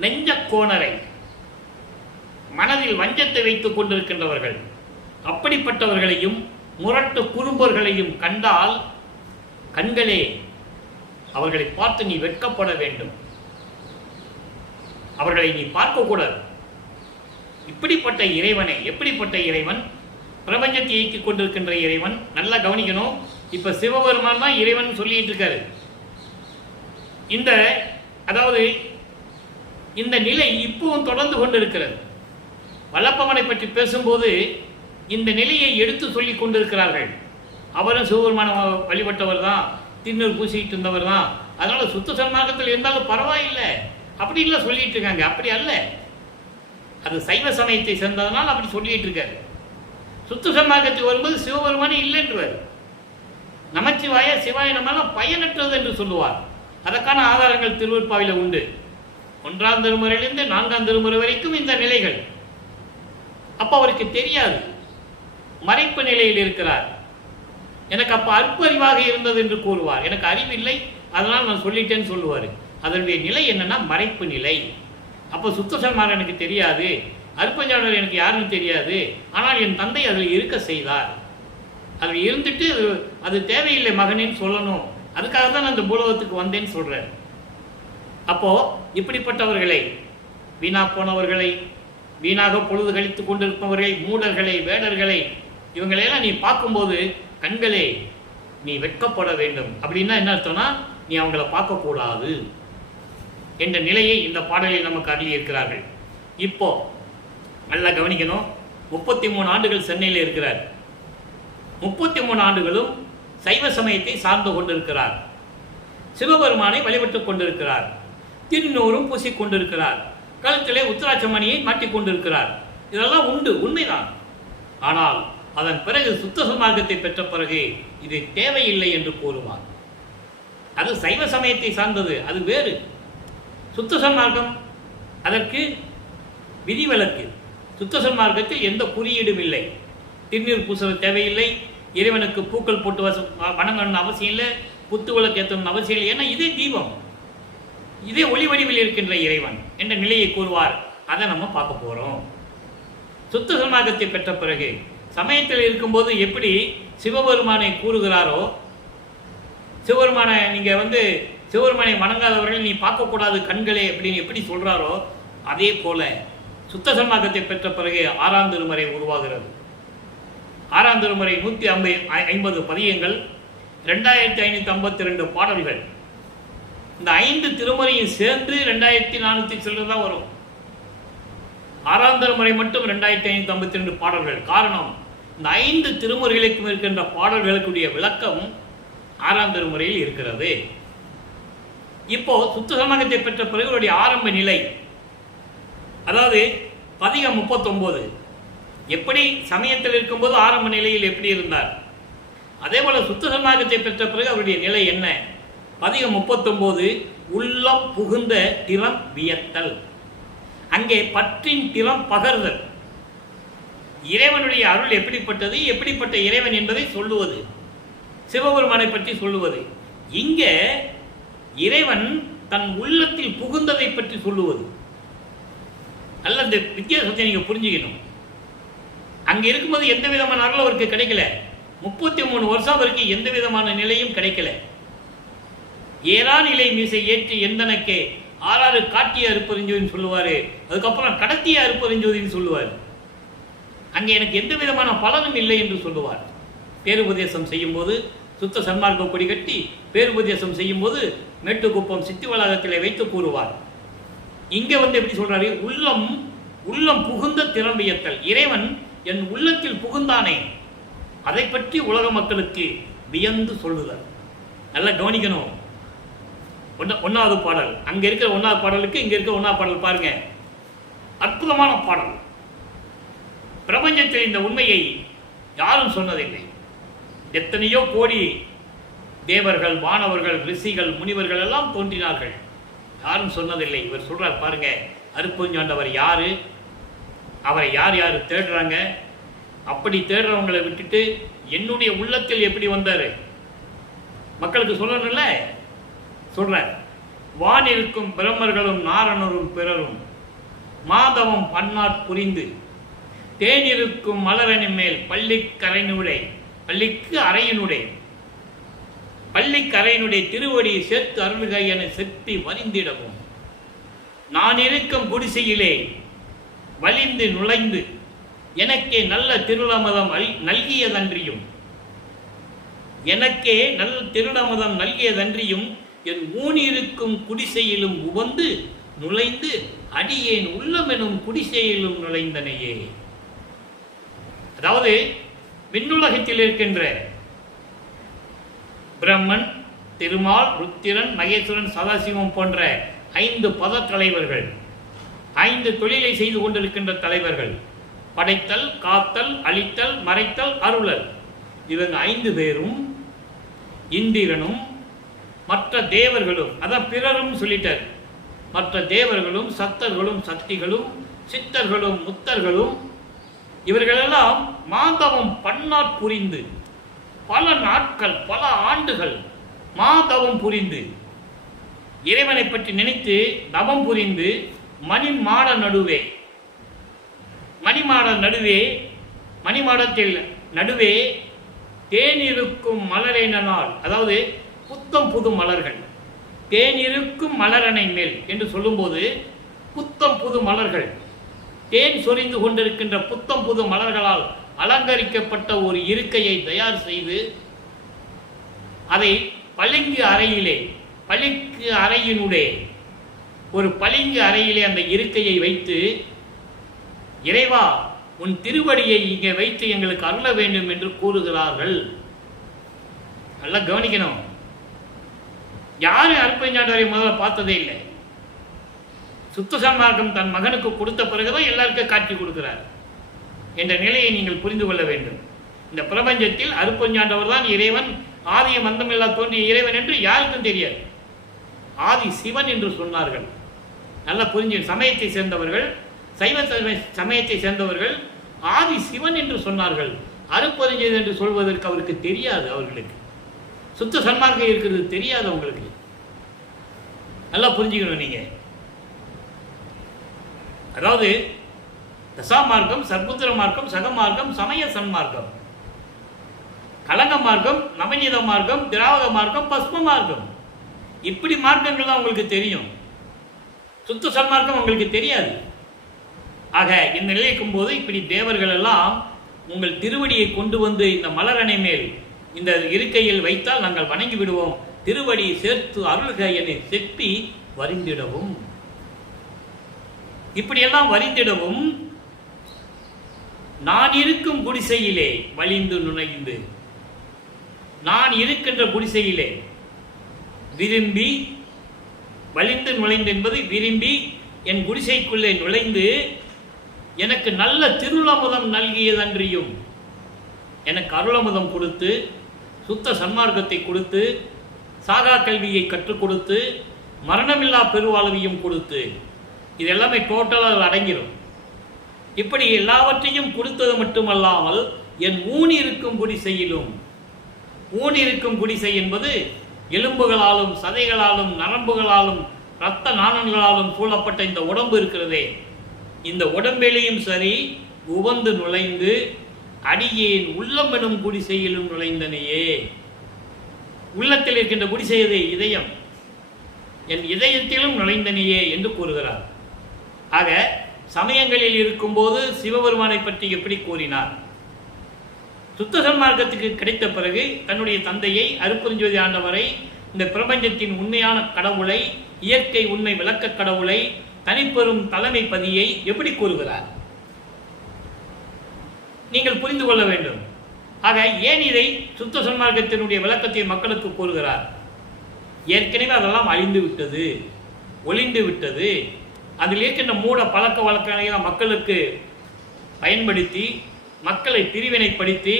நெஞ்சக்கோணரை, மனதில் வஞ்சத்தை வைத்துக் கொண்டிருக்கின்றவர்கள், அப்படிப்பட்டவர்களையும் முரட்டு குறும்பர்களையும் கண்டால் கண்களே அவர்களை பார்த்து நீ வெட்கப்பட வேண்டும். அவர்களை நீ பார்க்கக்கூடாது. இப்படிப்பட்ட இறைவனை, எப்படிப்பட்ட இறைவன்? பிரபஞ்சத்தை இயக்கிக் கொண்டிருக்கின்ற இறைவன். நல்லா கவனிக்கணும். இப்ப சிவபெருமான் தான் இறைவன் சொல்லிட்டு இருக்காரு. அதாவது இந்த நிலை இப்பவும் தொடர்ந்து கொண்டிருக்கிறது. வல்லப்பவனை பற்றி பேசும்போது இந்த நிலையை எடுத்து சொல்லிக் கொண்டிருக்கிறார்கள். அவரும் சிவபெருமான வழிபட்டவர் தான், திண்ணூர் பூசிக்கிட்டு இருந்தவர் தான், அதனால சுத்த சன்மார்க்கத்தில் இருந்தாலும் பரவாயில்லை அப்படின்லாம் சொல்லிட்டு இருக்காங்க. அப்படி அல்ல, அது சைவ சமயத்தை சேர்ந்ததனால் அப்படி சொல்லிட்டு இருக்காரு. சுத்த சன்மார்க்கத்துக்கு வரும்போது சிவபெருமானே இல்லைன்றவர். நமச்சிவாய சிவாய நம்மெல்லாம் பயனற்றது என்று சொல்லுவார். அதற்கான ஆதாரங்கள் திருவருட்பாவில உண்டு. 1ஆம் திருமுறையிலிருந்து 4ஆம் திருமுறை வரைக்கும் இந்த நிலைகள். அப்ப அவருக்கு தெரியாது, மறைப்பு நிலையில் இருக்கிறார். எனக்கு அப்ப அற்பறிவாக இருந்தது என்று கூறுவார். எனக்கு அறிவில்லை, அதனால் நான் சொல்லிட்டேன்னு சொல்லுவார். அதனுடைய நிலை என்னன்னா மறைப்பு நிலை. அப்போ சுத்த சன்மார்க்கம் எனக்கு தெரியாது, அற்பஞானர் எனக்கு யாருன்னு தெரியாது, ஆனால் என் தந்தை அதில் இருக்க செய்தார். அதில் இருந்துட்டு அது தேவையில்லை மகனின்னு சொல்லணும், அதுக்காக தான் நான் அந்த பூலோகத்துக்கு வந்தேன்னு சொல்றேன். அப்போ இப்படிப்பட்டவர்களை, வீணா போனவர்களை, வீணாக பொழுது கழித்து கொண்டிருப்பவர்களை, மூடர்களை, வேடர்களை, இவங்களையெல்லாம் நீ பார்க்கும்போது கண்களே நீ வெட்கப்பட வேண்டும். அப்படின்னா என்ன அர்த்தம்னா நீ அவங்கள பார்க்கக்கூடாது என்ற நிலையை இந்த பாடலில் நமக்கு அருளி இருக்கிறார்கள். இப்போ நல்லா கவனிக்கணும். 33 ஆண்டுகள் சென்னையில் இருக்கிறார். 33 ஆண்டுகளும் சைவ சமயத்தை சார்ந்து கொண்டிருக்கிறார். சிவபெருமானை வழிபட்டுக் கொண்டிருக்கிறார். திருநூறும் பூசிக்கொண்டிருக்கிறார். கழுத்திலே உத்திராட்சமணியை மாட்டிக்கொண்டிருக்கிறார். இதெல்லாம் உண்டு, உண்மைதான். ஆனால் அதன் பிறகு சுத்த சன்மார்க்கத்தை பெற்ற பிறகு இது தேவையில்லை என்று கூறுவார். அது சைவ சமயத்தை சார்ந்தது, அது வேறு. சுத்த சன்மார்க்கம் அதற்கு விதிவிலக்கு. சுத்த சன்மார்க்கத்தில் எந்த குறியீடும் இல்லை. திருநீர் பூசுவது தேவையில்லை, இறைவனுக்கு பூக்கள் போட்டு வணங்கணும்னு அவசியம் இல்லை, புத்து விளக்கு ஏற்றணும்னு அவசியம் இல்லை. ஏன்னா இதே தீபம், இதே ஒளி வடிவில் இருக்கின்ற இறைவன் என்ற நிலையை கூறுவார். அதை நம்ம பார்க்க போறோம். சுத்த சன்மார்க்கத்தை பெற்ற பிறகு சமயத்தில் இருக்கும்போது எப்படி சிவபெருமானை கூறுகிறாரோ, சிவபெருமானை நீங்க சிவபெருமானை வணங்காதவர்கள் நீ பார்க்கக்கூடாது கண்களே அப்படின்னு எப்படி சொல்றாரோ, அதே போல சுத்த சன்மார்க்கத்தை பெற்ற பிறகு 6ஆம் திருமுறை உருவாகிறது. 6ஆம் திருமுறை 150 பதியங்கள், 2552 பாடல்கள். இந்த 5 திருமுறையும் சேர்ந்து 2400 சில்லறை தான் வரும். 6ஆம் திருமுறை மட்டும் 2552 பாடல்கள். காரணம், இந்த 5 திருமுறைகளுக்கும் இருக்கின்ற பாடல்களுக்குரிய விளக்கம் 6ஆம் திருமுறையில் இருக்கிறது. இப்போ சுத்த சன்மார்க்கத்தை பெற்ற பிறகு ஆரம்ப நிலை, அதாவது பதிகம் 39 எப்படி சமயத்தில் இருக்கும்போது ஆரம்ப நிலையில் எப்படி இருந்தார், அதே போல சுத்த சன்மார்க்கத்தை பெற்ற பிறகு அவருடைய நிலை என்ன? பதிகம் 39 உள்ளம் புகுந்த திறம் வியத்தல். அங்கே பற்றின் திறம் பகர்தல். இறைவனுடைய அருள் எப்படிப்பட்டது, எப்படிப்பட்ட இறைவன் என்பதை சொல்லுவது, சிவபெருமானை பற்றி சொல்லுவது. இங்க இறைவன் தன் உள்ளத்தில் புகுந்ததை பற்றி சொல்லுவது. அல்ல, இந்த வித்தியாசத்தை நீங்க புரிஞ்சுக்கணும். அங்க இருக்கும்போது எந்த விதமான அருள் அவருக்கு கிடைக்கல. 33 வருஷம் அவருக்கு எந்த விதமான நிலையும் கிடைக்கல. ஏறா நிலை மீசை ஏற்றி எந்தனக்கே ஆறாறு காட்டிய அருப்பறிஞ்சோதின்னு சொல்லுவாரு. அதுக்கப்புறம் கடத்திய அருப்பறிஞ்சோதின்னு சொல்லுவார். அங்கே எனக்கு எந்த விதமான பலனும் இல்லை என்று சொல்லுவார். பேருபதேசம் செய்யும் போது சுத்த சன்மார்க்க கொடி கட்டி பேருபதேசம் செய்யும் போது மேட்டுக்குப்பம் சித்தி வளாகத்திலே வைத்து கூறுவார். இங்க எப்படி சொல்றாரு, உள்ளம் உள்ளம் புகுந்த திறம்பியத்தல். இறைவன் என் உள்ளத்தில் புகுந்தானே, அதை பற்றி உலக மக்களுக்கு வியந்து சொல்லுதல். நல்லா கவனிக்கணும். ஒன்னாவது பாடல், அங்க இருக்கிற ஒன்னாவது பாடலுக்கு இங்க இருக்கிற ஒன்னாவது பாடல் பாருங்க, அற்புதமான பாடல். பிரபஞ்சத்தில் இந்த உண்மையை யாரும் சொன்னதில்லை. எத்தனையோ கோடி தேவர்கள், வானவர்கள், ரிஷிகள், முனிவர்கள் எல்லாம் தோன்றினார்கள், யாரும் சொன்னதில்லை. இவர் சொல்றார் பாருங்க, அருட்பெருஞ்சாண்டவர் யாரு, அவரை யார் யார் தேடுறாங்க, அப்படி தேடுறவங்களை விட்டுட்டு என்னுடைய உள்ளத்தில் எப்படி வந்தாரு மக்களுக்கு சொல்லணும்ல. சொல்ற, வானிருக்கும் பிரம்மர்களும் நாரணரும் பிறரும் மாதவம் பன்னாட் புரிந்து தேனிருக்கும் மலரனின் மேல் பள்ளிக்கரையினுடைய திருவடி சேர்த்து அருள்க என செப்பி வரிந்திடவும், நான் இருக்கும் குடிசையிலே வலிந்து நுழைந்து எனக்கே நல்ல திருளமதம் நல்கியதன்றியும் என் ஊனிருக்கும் குடிசையிலும் உவந்து நுழைந்து அடியேன் உள்ளமெனும் குடிசையிலும் நுழைந்தனையே. அதாவது விண்ணுலகத்தில் இருக்கின்ற பிரம்மன், திருமால், ருத்திரன், மகேஸ்வரன், சதாசிவம் போன்ற 5 பத தலைவர்கள், 5 தொழிலை செய்து கொண்டிருக்கின்ற தலைவர்கள், படைத்தல், காத்தல், அழித்தல், மறைத்தல், அருளல், இவங்க 5 பேரும் இந்திரனும் மற்ற தேவர்களும், அதான் பிறரும் சொல்லிட்டார், மற்ற தேவர்களும் சத்தர்களும் சக்திகளும் சித்தர்களும் முத்தர்களும் இவர்களெல்லாம் மாதவம் பன்னாட் புரிந்து பல நாட்கள் பல ஆண்டுகள் மாதவம் புரிந்து இறைவனை பற்றி நினைத்து தவம் புரிந்து மணிமாடத்தில் நடுவே தேனிருக்கும் மலரினால், அதாவது புத்தம் புது மலர்கள், தேனிருக்கும் மலரனை மேல் என்று சொல்லும்போது புத்தம் புது மலர்கள், தேன் சொரிந்து கொண்டிருக்கின்ற புத்தம் புது மலர்களால் அலங்கரிக்கப்பட்ட ஒரு இருக்கையை தயார் செய்து அதை பளிங்கு அறையிலே அந்த இருக்கையை வைத்து, இறைவா உன் திருவடியை இங்கே வைத்து எங்களுக்கு அருள வேண்டும் என்று கூறுகிறார்கள். நல்லா கவனிக்கணும். யாரும் அருட்பெருஞ்சாண்டவரை முதல்ல பார்த்ததே இல்லை. சுத்த சன்மார்க்கம் தன் மகனுக்கு கொடுத்த பிறகுதான் எல்லாருக்கும் காட்சி கொடுக்கிறார் என்ற நிலையை நீங்கள் புரிந்து கொள்ள வேண்டும். இந்த பிரபஞ்சத்தில் அருட்பெருஞ்சாண்டவர் தான் இறைவன், ஆதிய மந்தமில்லா தோன்றிய இறைவன் என்று யாருக்கும் தெரியாது. ஆதி சிவன் என்று சொன்னார்கள். நல்லா புரிஞ்சு, சமயத்தை சேர்ந்தவர்கள், சைவ சமயத்தை சேர்ந்தவர்கள் ஆதி சிவன் என்று சொன்னார்கள். அருட்பெருஞ்சோதி என்று சொல்வதற்கு அவருக்கு தெரியாது. அவர்களுக்கு சுத்த சன்மார்க்கம் இருக்கிறது தெரியாது. அவங்களுக்கு நல்லா புரிஞ்சுக்கணும் நீங்க. அதாவது தசா மார்க்கம், சர்புத்திர மார்க்கம், சகமார்க்கம், சமய சன்மார்க்கம், கலங்க மார்க்கம், நவநீத மார்க்கம், திராவிட மார்க்கம், பஸ்ம மார்க்கம், இப்படி மார்க்கங்கள் தான் உங்களுக்கு தெரியும். சுத்த சன்மார்க்கம் உங்களுக்கு தெரியாது. ஆக இந்த நிலைக்கும் போது இப்படி தேவர்கள் எல்லாம் உங்கள் திருவடியை கொண்டு வந்து இந்த மலரணை மேல் இந்த இருக்கையில் வைத்தால் நாங்கள் வணங்கி விடுவோம், திருவடி சேர்த்து அருள்க என செப்பி வரிந்திடவும், இப்படியெல்லாம் வரிந்திடவும், நான் இருக்கும் குடிசையிலே வலிந்து நுழைந்து, நான் இருக்கின்ற குடிசையிலே விரும்பி, வலிந்து நுழைந்து என்பது விரும்பி என் குடிசைக்குள்ளே நுழைந்து எனக்கு நல்ல திருளமுதம் நல்கியதன்றியும், எனக்கு அருளமுதம் கொடுத்து, சுத்த சன்மார்க்கத்தை கொடுத்து, சாகா கல்வியை கற்றுக் கொடுத்து, மரணமில்லா பெருவாழ்வையும் கொடுத்து, இது எல்லாமே டோட்டலாக அடங்கிடும். இப்படி எல்லாவற்றையும் கொடுத்தது மட்டுமல்லாமல் என் ஊனிருக்கும் குடிசையிலும், ஊனிருக்கும் குடிசை என்பது எலும்புகளாலும் சதைகளாலும் நரம்புகளாலும் இரத்த நாணங்களாலும் சூழப்பட்ட இந்த உடம்பு இருக்கிறதே, இந்த உடம்பிலையும் சரி உவந்து நுழைந்து அடியேன் உள்ளம் எனும் குடிசையிலும் நுழைந்தனையே. உள்ளத்தில் இருக்கின்ற குடிசையது இதயம், என் இதயத்திலும் நுழைந்தனையே என்று கூறுகிறார். ஆக சமயங்களில் இருக்கும்போது சிவபெருமானை பற்றி எப்படி கூறினார்? சுத்த சன்மார்க்கத்துக்கு கிடைத்த பிறகு தன்னுடைய தந்தையை, அருட்பெருஞ்சோதி ஆண்டவரை, இந்த பிரபஞ்சத்தின் உண்மையான கடவுளை, இயற்கை உண்மை விளக்க கடவுளை, தனிப்பெரும் தலைமை பதியை எப்படி கூறுகிறார்? நீங்கள் புரிந்து கொள்ள வேண்டும். ஆக ஏன் இதை சுத்த சன்மார்க்கத்தினுடைய விளக்கத்தை மக்களுக்கு கூறுகிறார்? ஏற்கனவே அதெல்லாம் அழிந்து விட்டது, ஒளிந்து விட்டது. அதில் இருக்கின்ற மூட பழக்க வழக்கங்களை மக்களுக்கு பயன்படுத்தி மக்களை பிரிவினைப்படுத்தி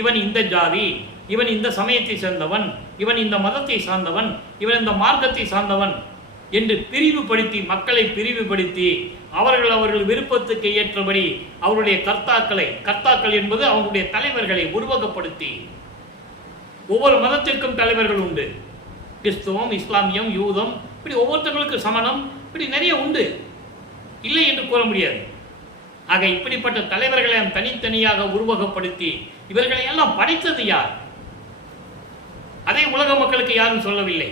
இவன் இந்த ஜாதி, இவன் இந்த சமயத்தை சேர்ந்தவன், இவன் இந்த மதத்தை சார்ந்தவன், இவன் இந்த மார்க்கத்தை சார்ந்தவன் என்று பிரிவுபடுத்தி மக்களை பிரிவுபடுத்தி அவர்கள் விருப்பத்துக்கு ஏற்றபடி அவருடைய கர்த்தாக்கள் என்பது அவர்களுடைய தலைவர்களை உருவகப்படுத்தி, ஒவ்வொரு மதத்திற்கும் தலைவர்கள் உண்டு. கிறிஸ்துவம், இஸ்லாமியம், யூதம், இப்படி ஒவ்வொருத்தர்களுக்கு சமணம், இப்படி நிறைய உண்டு, இல்லை என்று கூற முடியாது. ஆக இப்படிப்பட்ட தலைவர்களை தனித்தனியாக உருவகப்படுத்தி இவர்களை எல்லாம் படைத்தது யார்? அதை உலக மக்களுக்கு யாரும் சொல்லவில்லை.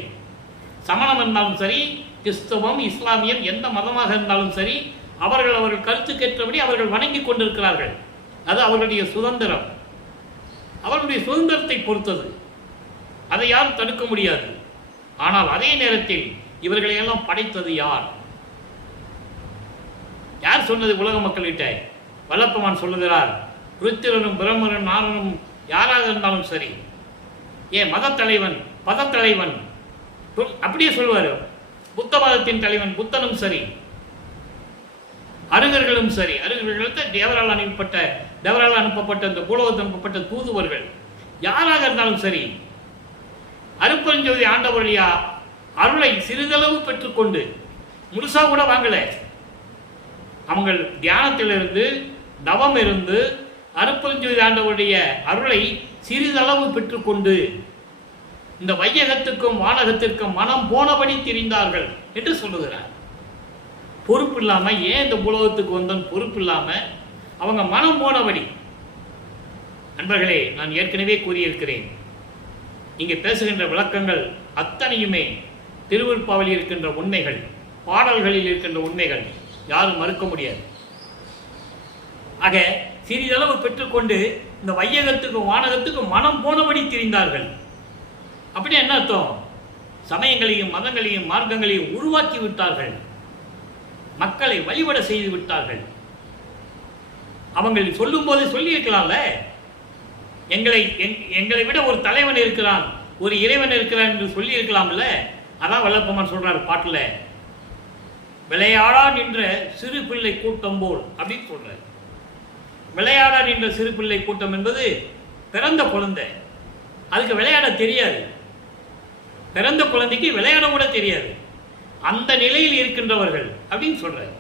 சமணம் இருந்தாலும் சரி, கிறிஸ்தவம், இஸ்லாமியம், எந்த மதமாக இருந்தாலும் சரி, அவர்கள் கருத்துக்கேற்றபடி அவர்கள் வணங்கி கொண்டிருக்கிறார்கள். அது அவர்களுடைய சுதந்திரம், அவர்களுடைய சுதந்திரத்தை பொறுத்தது. அதை யாரும் தடுக்க முடியாது. ஆனால் அதே நேரத்தில் இவர்களை எல்லாம் படைத்தது யார்? யார் சொன்னது உலக மக்கள்கிட்ட? வல்லப்பமான் சொல்லுகிறார், ருத்திரனும் பிரம்மனும் நாரனும் யாராக இருந்தாலும் சரி, ஏன் மதத்தலைவன், பதத்தலைவன், அப்படியே சொல்லுவார். புத்த மதத்தின் தலைவன் புத்தனும் சரி, அருகர்களும் சரி, அருகர்களுக்கு தேவரால் அனுப்பப்பட்ட இந்த பூலோகத்தில் அனுப்பப்பட்ட தூதுவர்கள் யாராக இருந்தாலும் சரி, அருப்பெருஞ்சோதி ஆண்டவருடைய அருளை சிறிதளவு பெற்றுக்கொண்டு, முழுசா கூட வாங்கல, அவங்க தியானத்திலிருந்து தவம் இருந்து அருப்பெருஞ்சோதி ஆண்டவருடைய அருளை சிறிதளவு பெற்றுக்கொண்டு இந்த வையகத்துக்கும் வானகத்திற்கும் மனம் போனபடி திரிந்தார்கள் என்று சொல்லுகிறார். பொறுப்பு இல்லாம, ஏன் இந்த உலகத்துக்கு வந்தோம் பொறுப்பு இல்லாம அவங்க மனம் போனபடி. நண்பர்களே, நான் ஏற்கனவே கூறியிருக்கிறேன், இங்கே பேசுகின்ற விளக்கங்கள் அத்தனையுமே திருவிருப்பாவில் இருக்கின்ற உண்மைகள், பாடல்களில் இருக்கின்ற உண்மைகள், யாரும் மறுக்க முடியாது. ஆக சிறிதளவு பெற்றுக்கொண்டு இந்த வையகத்துக்கும் வானகத்துக்கும் மனம் போனபடி திரிந்தார்கள். அப்படி என்ன அர்த்தம்? சமயங்களையும் மதங்களையும் மார்க்கங்களையும் உருவாக்கி விட்டார்கள், மக்களை வழிபட செய்து விட்டார்கள். அவங்க சொல்லும் போது சொல்லி இருக்கலாம்ல, எங்களை விட ஒரு தலைவன் இருக்கிறான், ஒரு இறைவன் இருக்கிறான் என்று சொல்லி இருக்கலாம்ல. அதான் வல்லப்பமான் சொல்றார் பாட்டில், விளையாடா நின்ற சிறு பிள்ளை கூட்டம் போல் அப்படின்னு சொல்றார். விளையாடா நின்ற சிறு பிள்ளை கூட்டம் என்பது பிறந்த குழந்தை, அதுக்கு விளையாட தெரியாது. பிறந்த குழந்தைக்கு விளையாட கூட தெரியாது, அந்த நிலையில் இருக்கின்றவர்கள் அப்படின்னு சொல்றார்.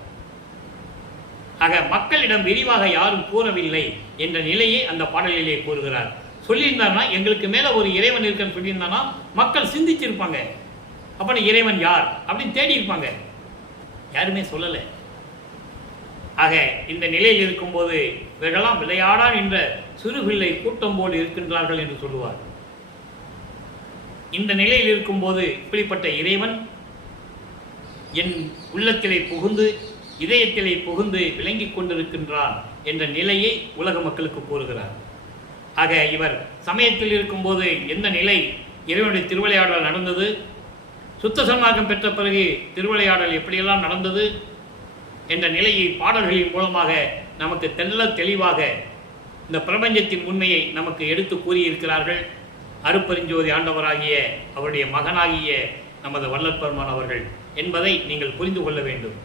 ஆக மக்களிடம் விரிவாக யாரும் கூறவில்லை என்ற நிலையை அந்த பாடலிலே கூறுகிறார். சொல்லியிருந்தாருன்னா, எங்களுக்கு மேல ஒரு இறைவன் இருக்குன்னு சொல்லியிருந்தானா மக்கள் சிந்திச்சிருப்பாங்க. அப்ப இறைவன் யார் அப்படின்னு தேடி இருப்பாங்க. யாருமே சொல்லலை. ஆக இந்த நிலையில் இருக்கும்போது இவர்களெல்லாம் விளையாடா என்ற சிறுபிள்ளை கூட்டம் போல் இருக்கின்றார்கள் என்று சொல்லுவார். இந்த நிலையில் இருக்கும்போது இப்படிப்பட்ட இறைவன் என் உள்ளத்திலே புகுந்து, இதயத்திலே புகுந்து விளங்கி கொண்டிருக்கின்றான் என்ற நிலையை உலக மக்களுக்கு கூறுகிறார். ஆக இவர் சமயத்தில் இருக்கும்போது எந்த நிலை இறைவனுடைய திருவிளையாடல் நடந்தது, சுத்த சன்மார்க்கம் பெற்ற பிறகு திருவிளையாடல் எப்படியெல்லாம் நடந்தது என்ற நிலையை பாடல்களின் மூலமாக நமக்கு தெளிவாக இந்த பிரபஞ்சத்தின் உண்மையை நமக்கு எடுத்து கூறியிருக்கிறார்கள். அருப்பெருஞ்சோதி ஆண்டவராகிய அவருடைய மகனாகிய நமது வல்லற்பெருமான் அவர்கள் என்பதை நீங்கள் புரிந்து கொள்ள வேண்டும்.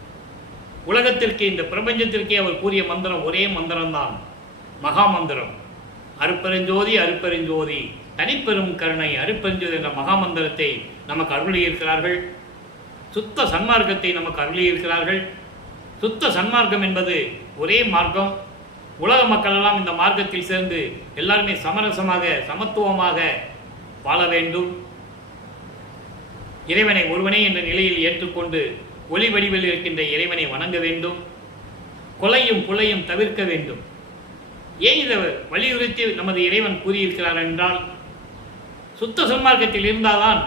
உலகத்திற்கு, இந்த பிரபஞ்சத்திற்கே அவர் கூறிய மந்திரம் ஒரே மந்திரம்தான், மகா மந்திரம். அருப்பெருஞ்சோதி அருப்பெருஞ்சோதி தனிப்பெரும் கருணை அருப்பெருஞ்சோதி என்ற மகா மந்திரத்தை நமக்கு அருளியிருக்கிறார்கள். சுத்த சன்மார்க்கத்தை நமக்கு அருளியிருக்கிறார்கள். சுத்த சன்மார்க்கம் என்பது ஒரே மார்க்கம். உலக மக்கள் எல்லாம் இந்த மார்க்கத்தில் சேர்ந்து எல்லாருமே சமரசமாக, சமத்துவமாக வாழ வேண்டும். இறைவனை ஒருவனே என்ற நிலையில் ஏற்றுக்கொண்டு ஒளி வடிவில் இருக்கின்ற இறைவனை வணங்க வேண்டும். கொலையும் புலையும் தவிர்க்க வேண்டும். ஏன் இதை வலியுறுத்தி நமது இறைவன் கூறியிருக்கிறார் என்றால், சுத்த சன்மார்க்கத்தில் இருந்தால்தான்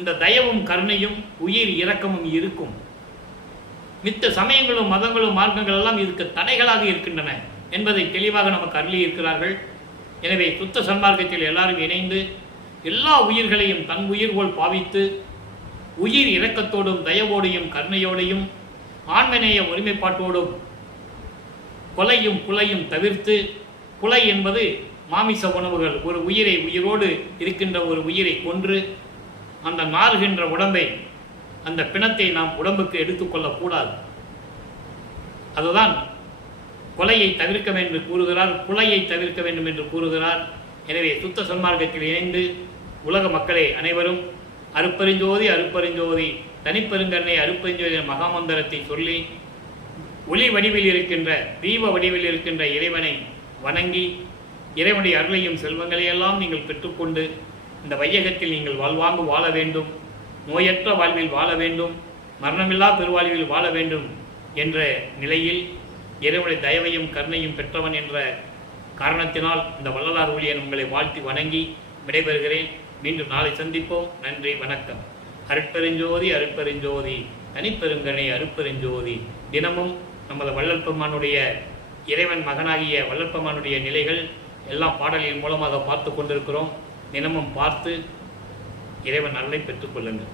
இந்த தயவும் கருணையும் உயிர் இரக்கமும் இருக்கும். மித்த சமயங்களும் மதங்களும் மார்க்கங்கள் எல்லாம் இதுக்கு தடைகளாக இருக்கின்றன என்பதை தெளிவாக நமக்கு அருளி இருக்கிறார்கள். எனவே சுத்த சன்மார்க்கத்தில் எல்லாரும் இணைந்து எல்லா உயிர்களையும் தன் உயிர் போல் பாவித்து உயிர் இரக்கத்தோடும் தயவோடையும் கருணையோடையும் ஆண்மநேய ஒருமைப்பாட்டோடும் கொலையும் புலையும் தவிர்த்து, புலை என்பது மாமிச உணவுகள், ஒரு உயிரை, உயிரோடு இருக்கின்ற ஒரு உயிரை கொன்று அந்த நாறுகின்ற உடம்பை, அந்த பிணத்தை நாம் உடம்புக்கு எடுத்துக்கொள்ளக்கூடாது. அதுதான் கொலையை தவிர்க்க வேண்டும் என்று கூறுகிறார், புலையை தவிர்க்க வேண்டும் என்று கூறுகிறார். எனவே சுத்த சன்மார்க்கத்தில் இணைந்து உலக மக்களே அனைவரும் அருப்பெருஞ்சோதி அருப்பெருஞ்சோதி தனிப்பெருங்கருணை அருப்பெருஞ்சோதி மகாமந்திரத்தை சொல்லி ஒளி வடிவில் இருக்கின்ற, தீப வடிவில் இருக்கின்ற இறைவனை வணங்கி இறைவனுடைய அருளையும் செல்வங்களையெல்லாம் நீங்கள் பெற்றுக்கொண்டு இந்த வையகத்தில் நீங்கள் வாழ்வாங்கு வாழ வேண்டும், நோயற்ற வாழ்வில் வாழ வேண்டும், மரணமில்லா பெருவாழ்வில் வாழ வேண்டும் என்ற நிலையில் இறைவனுடைய தயவையும் கருணையும் பெற்றவன் என்ற காரணத்தினால் இந்த வள்ளலார் ஊழியன் உங்களை வாழ்த்தி வணங்கி விடைபெறுகிறேன். மீண்டும் நாளை சந்திப்போம். நன்றி, வணக்கம். அருட்பெருஞ்சோதி அருட்பெருஞ்சோதி தனிப்பெருங்கருணை அருட்பெருஞ்சோதி. தினமும் நமது வள்ளல் பெருமானுடைய இறைவன் மகனாகிய வள்ளல் பெருமானுடைய நிலைகள் எல்லாம் பாடலின் மூலமாக பார்த்து கொண்டிருக்கிறோம். தினமும் பார்த்து இறைவன் அருளை பெற்றுக்கொள்ளுங்கள்.